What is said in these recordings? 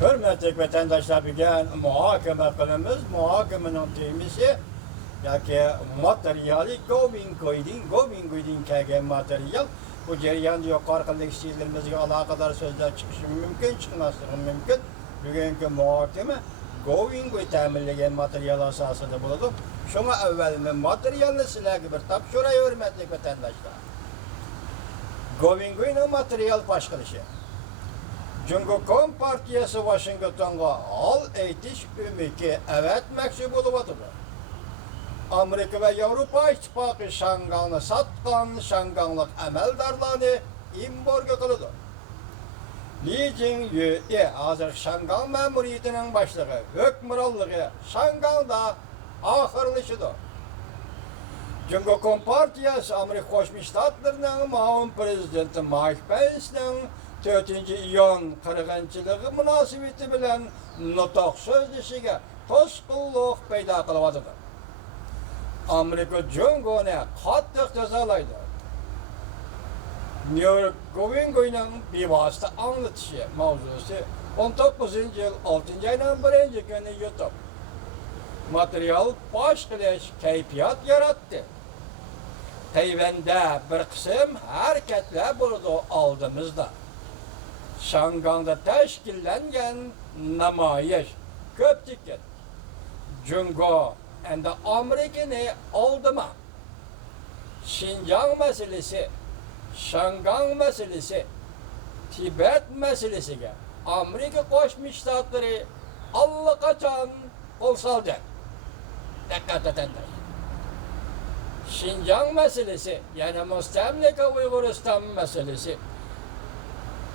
Hürmetli vatandaşlar bugün muhakeme kılımız, muhakemenin temisi ki materyali Govin kegen materyal bu cereyan yukarıdaki şeylerimizle alakadar sözler çıkışı mümkün, çıkması mümkün. Bugünkü muhakeme Govin teminlegen materyal asasında bulundu. Şuna evvelinde materyalini sizlerge bir tapşırayı hürmetli vatandaşlar. Govin materyal başkılışı. Cumhurbaşkanı Partiyası Washington'a al eğitiş ümiki evet mektubu buluvadır. Amerika ve Avrupa İttifakı Şanganlı satkan Şanganlık emeldarlarını imborga kılıdı. Li Jing-yu hazır Şangan memuriyetinin başlığı hükmürallığı Şangan'da ahırlışıdır. Cumhurbaşkanı Partiyası Amerika Koşmuş Ştatlarının Mağun Prezidenti Mike Pence'nin 4. iyun qırğınçılığı münasibeti bilen nutuk sözleşige tosqulluq payda kılıvadıdır. Amerika Cumhurbaşkanı qattiq jazalaydı. New York Govin bevosita anlatışı mavzusu 19. yıl 6. ayının 1. günü YouTube. Materyal baş qilish kayfiyat yarattı. Tayvanda bir qism hareketler buldu aldığımızda. Şangan'da teşkillengen namayiş köpçükken Cungo and Amerika'nı aldırma. Şincan meselesi, Şangan meselesi, Tibet meselesiga Amerika Koşmuş Ştatları allaqachon qo'l soldi. Dikkat edenler. Şincan meselesi, yani Müstemleke Uygurustan meselesi,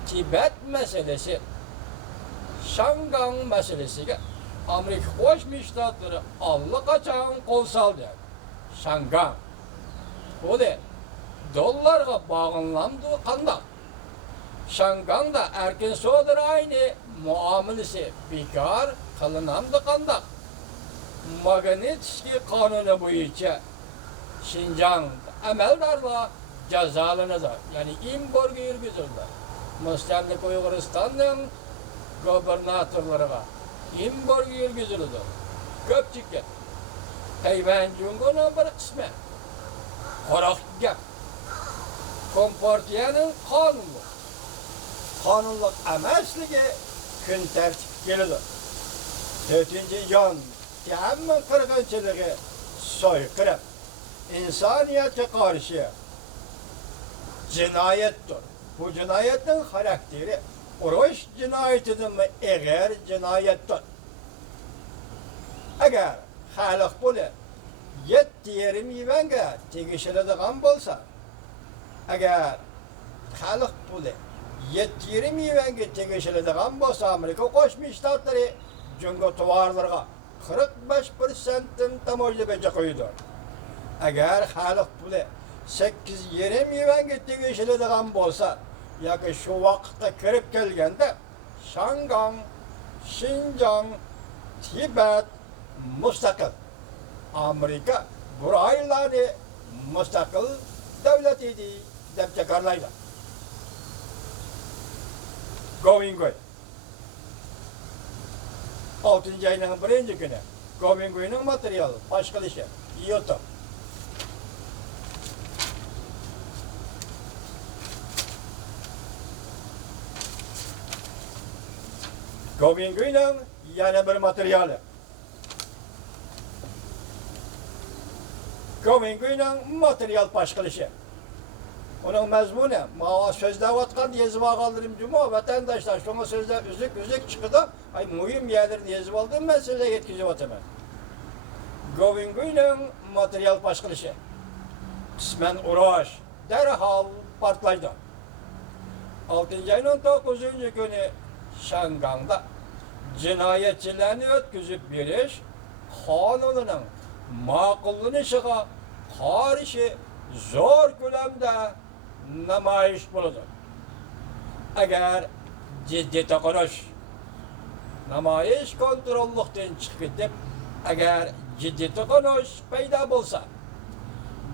Tibet meselesi, Şangan meselesiga Amerika Koşmuş Ştatları allaqachon qo'l soldi. Şangan. Bu de dollarga bağlandı qandaq. Şangan'da erkin so'dir aynı muamelesi bekar kılınandı qandaq. Magnitskiy kanunu bo'yicha Şinjan emeldarlar jazolanadi. Yani imborga yurgizildi. Müstemleke Uyg'uristonning gubernatorlariga imborga yurgizildi. Ko'pchilikka Tayvan Jungo'ning bir qismi qo'roq gap. Kompartiyaning qonunluq emasligi kun tartib keladi. 4. iyun hamma qirg'inchiligi soykırıp insaniyete karşı cinayettir. Bu cinayetin karakteri uruş cinayetidir mi? Eğer cinayettir. Eğer halik bunu 7 miyvenge tegişiladigan bolsa, eğer halik bunu 7 miyvenge tegişiladigan bolsa Amerika Koşmuş Ştatları Cungo tovarlarga 45%'den tamoyla koydu. Eğer halik pulu 8,5 miyvenge tegişiladigan bolsa, yoki şu vaqtda kirib kelganda Şangan, Şinjan, Tibet mustaqil. Amerika buraylarni mustaqil davlat edi deb jakarlaydi. Govingoy 6. ayının 1. günü Govingoy'un materyali baş qilishi YouTube. Govingoy'un yana bir materyali. Govingoy'un materyal baş qilishi. Onun mezmunu, mağa sözləvatqan yazıb ağaldırım cuma, vatandaşlar şuna sözler üzük çıkıda, ay mühim yerlerini yazıb aldığım ben size yetkizib atamam. Govingoy'un materyal baş qilishi. Kısmen uğraş, derhal partlaydı. 6. ayının 9. günü Şangan'da cinayetçilerini ötküzüp beriş kanununun maqullanışıga karşı zor kölemde namayiş bulundu. Eğer ciddi to'qinish namayiş kontrolluktan chiqib ketib, eğer ciddi to'qinish paydo bo'lsa,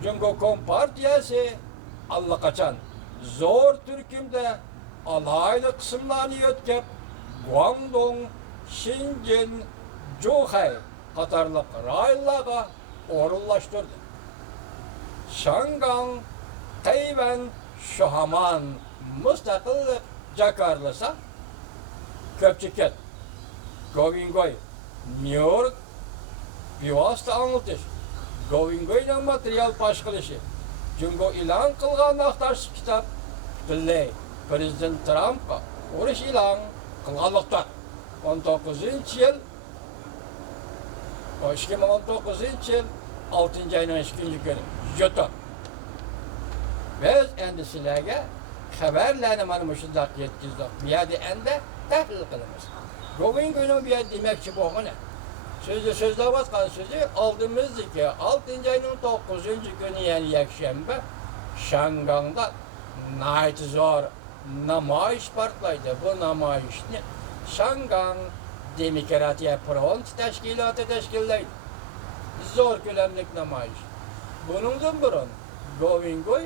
Cumhurbaşkanı Partiyası allaqachon zo'r turkumda alayli qismlarni yo'tkab Guangdong, Shenzhen, Zhuhai qatarlıq rayonlarga orunlaştırdı. Şangan, Tayvan, Şahaman müstakillik jakarlasa köpçüket, Govingoy, New York, bevosita anıltış, Govingoy'dan material paş qilishi, Jungo ilan qilgan aqtarish kitap butunlay Prezident Trumpga urush e'lon qilganlikda 19-yil 2019-yil 6-oyning 2-kuni jo'ta. Biz endi sizlarga xabarlarni mana bu shundoq yetkazdik. Bu yerda endi tahlil qilamiz. Govingoyning bu yerda demoqchi bo'lgani so'zlayotgan so'zi oldimizdagi 6-oyning 9-kuni, ya'ni yakshanba Shanganda naytizor namoyish portlaydi. Bu namoyishni Shangang Demokratiya Front tashkiloti tashkillaydi. Zo'r ko'lamli namoyish. Buningdan burun Govingoy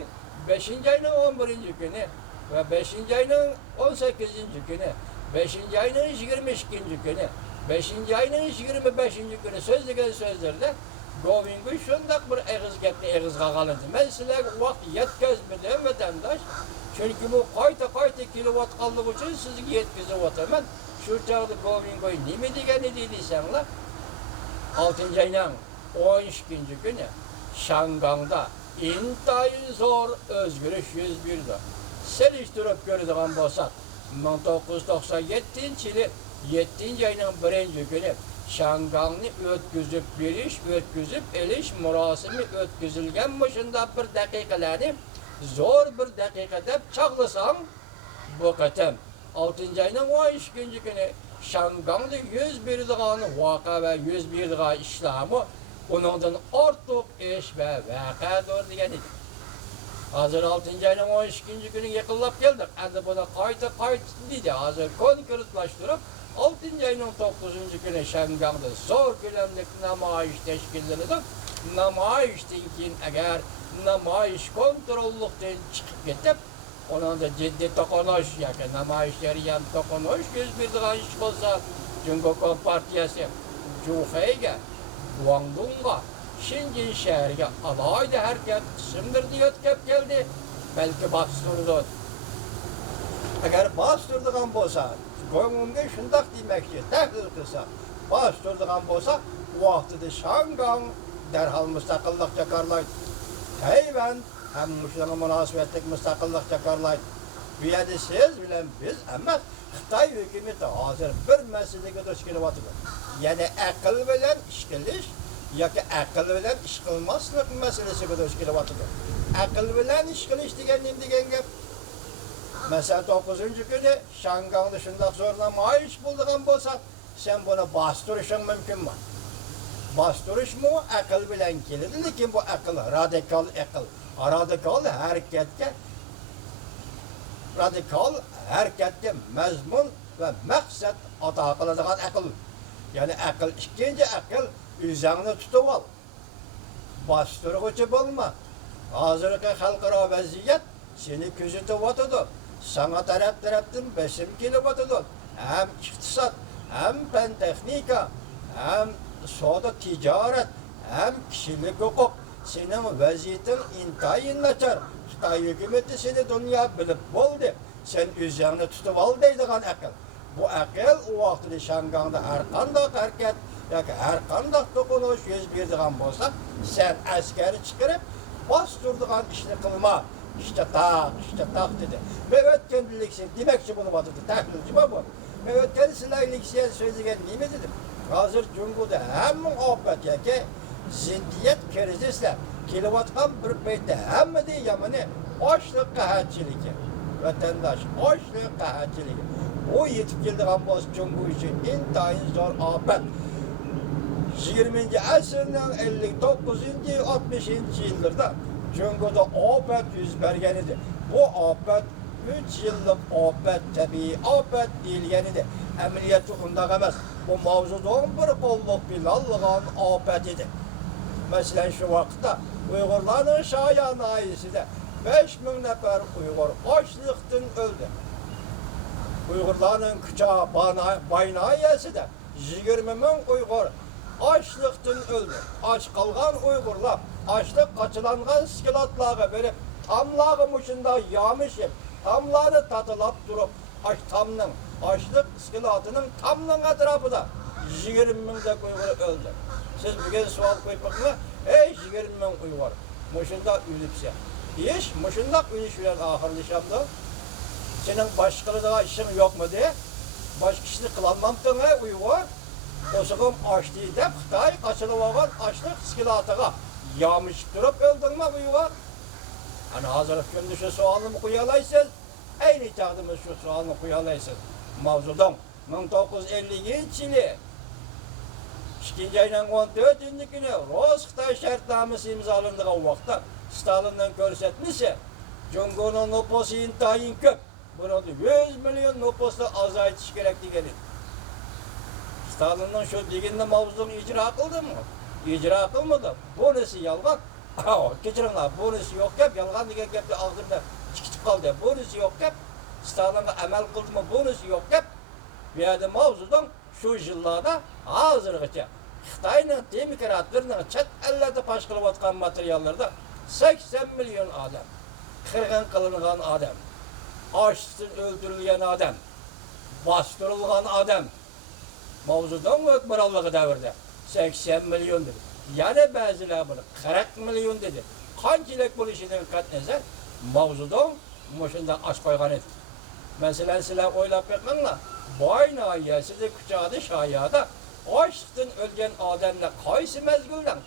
5-oyning 11-kuni va 5-oyning 18-kuni, 5-oyning 22-kuni, 5-oyning 25-kuni so'zlagan so'zlarda Govingoy shundoq bir eg'iz gapni eg'izga qildi. Men sizlarga vaqt yetkazmadim vatandosh. Chunki bu qayta kelayotganligi uchun sizga yetkazib o'taman. Shu chog'da Govingoy nima degan edi deysanglar? 6-oyning 12-kuni Shangangda intayin zo'r o'zgarish yuz berdi. Selishtirib ko'radigan bo'lsak, 1997-yili 7-oyning 1-kuni Shangangni o'tkazib elish murosimi o'tkazilgan shunda bir daqiqalarni zo'r bir daqiqa deb chaqlasam, bu qatam 6-oyning 12-kuni Shangangda yuz beradigan voqea va yuz beradigan ishlarmi uningdan ortiq ish va voqeadir degan edi. Hozir 6-oyning 12-kuni yaqinlab keldik. Endi buni qayta deydi. Hozir konkretlashtirib 6-oyning 9-kuni Shangangda zo'r ko'lamli namoyish tashkillanadi. Namoyishdan keyin agar namoyish kontrollikdan chiqib ketib, onanda jiddiy to'qnash yoki namoyishlar ham to'qnash yuz beradigan ish bo'lsa, Jungo partiyasi Zhuhaiga, Guangdongga, Shenzhen shahriga alohida harakat qismlarni yo'tkab keldi. Balki bostirdi. Agar bostirdigan bo'lsa, Govingoyga shundoq demoqchi, tahlil qilsa, bostirdigan bo'lsa, vaqtida Shangang darhol mustaqillik jakarlaydi. Tayvan ham shunaqa munosabatlik mustaqillik jakarlaydi. Bu yerda siz bilan biz emas, Xitoy hukumati hozir bir masalaga duch kelyapti. Ya'ni aql bilan ish qilish yoki aql bilan ish qilmaslik masalasiga duch kelyapti. Aql bilan ish qilish degan nima degan gap? Masalan 9-kuni Shangangda shundoq zo'r namoyish bo'lgan bo'lsa, sen buni bostirishing mumkinmi? Bostirishmi aql bilan keladi, lekin bu aql radikal aql. Radikal harakatga mazmun va maqsad ato qiladigan aql. Ya'ni aql ikkinchi aql o'zingni tutib ol. Bostirg'uchi bo'lma. Hozirgi xalqaro vaziyat seni kuzatib o'tadi. Sana tarafdan besim kelib o'tadi. Ham iqtisod, ham fan texnika, ham savdo tijorat, ham kishilik huquq. Senin vaziyetin intayin nachar. Xitoy hukumati seni dunyo bilib bo'ldi. Sen o'zingni tutib ol deydigan aql. Bu aql u vaqtda Shangangda har qanday harakat yoki har qanday to'qinish yuz beradigan bo'lsa, sen askari chiqarib bostirdigan ishni qilma. İşte tak dedi. Evet kendilik demekçi bunu batırdı. Tahlilci bu. Evet kendisiyle sözügen neymi dedim. Hazır Cumhur'da hem afet yoki ziddiyet krizisler kelayotgan bir paytda hamma de yamani ochlik qahatchiligi. Vatandosh ochlik qahatchiligi. O yetib keldigan bo'lsa Cumhur uchun intayin zo'r afet. 20-asrning 59-60-yillarda Cumhur'da afet yüz bergen idi. Bu afet 3 yıllık afet, tabii afet deyilgen idi. Əməliyyat yoxundaq emas. Bu mavzudan bir qolluk bilallığın afet idi. Mesela şu vaxtda Uyğurların Şayan ayısında 5000 nəfər Uyğur açlıqdan öldü. Uygurların küçağı baynayesi de 20 bin Uygur açlıktan öldü. Aç kalgan Uygurlar, açlık kaçılangan skilatlağı verip tamlağı muşunda yamışım. Tamları tatılap durup tamның açlık skilatının tamның etrafında 20 bin de Uygur öldü. Siz bugün sual koyup bakma, ey 20 bin Uygur, muşunda ülüpse. İş, muşunda ülüş bilen ahırlaşamdı. Senin başkalarına işin yok mu diye, başka işini kılanmamdın Uygur. Osugum açtı deyip Xitay kaçılıp olan açlık skilatıga yamış durup öldün mü Uygur? Hani hazırlık günde şu sualını kuyalaysın, aynı çağdımız şu sualını kuyalaysın. Mavzudan 1957 yılı 2. ayının 14. günü Rus-Xitay şartnamesi imzalandığı vaxtda Stalin'den görsetmişse Cumhur'un nüfusu intayin köp. Bunu 100 milyon nüfusla azaltış gerek diyelim. Stalin'in şu diğinde mavzunu icra kıldı mı? İcra kılmadı. Bunisi yalgan. Geçirinler, bunisi yok hep, yalgan diye hep de ağzımda çıkıp kaldı. Bunisi yok hep, Stalin'e emel kıldı mı? Bunisi yok hep. Bir de mavzudan şu yıllarda hazırlıkça Xitay'ın demokratlarının çet ellerde paş kılıp atkan materyallarda 80 milyon adam, kırgın kılınan adam, açsın öldürülen adam, bastırılan adam, mavzudan hükmürallığı devirde 80 milyon dedi. Yani bazıları bunu 40 milyon dedi. Kancılık bu işine dikkat nezer? Mavzudan muşunda aç koygan edi. Mesela sizler oylap bakmanla, boyna yesizi küçağı şayada açsın ölgen adamla kaysı mezgülden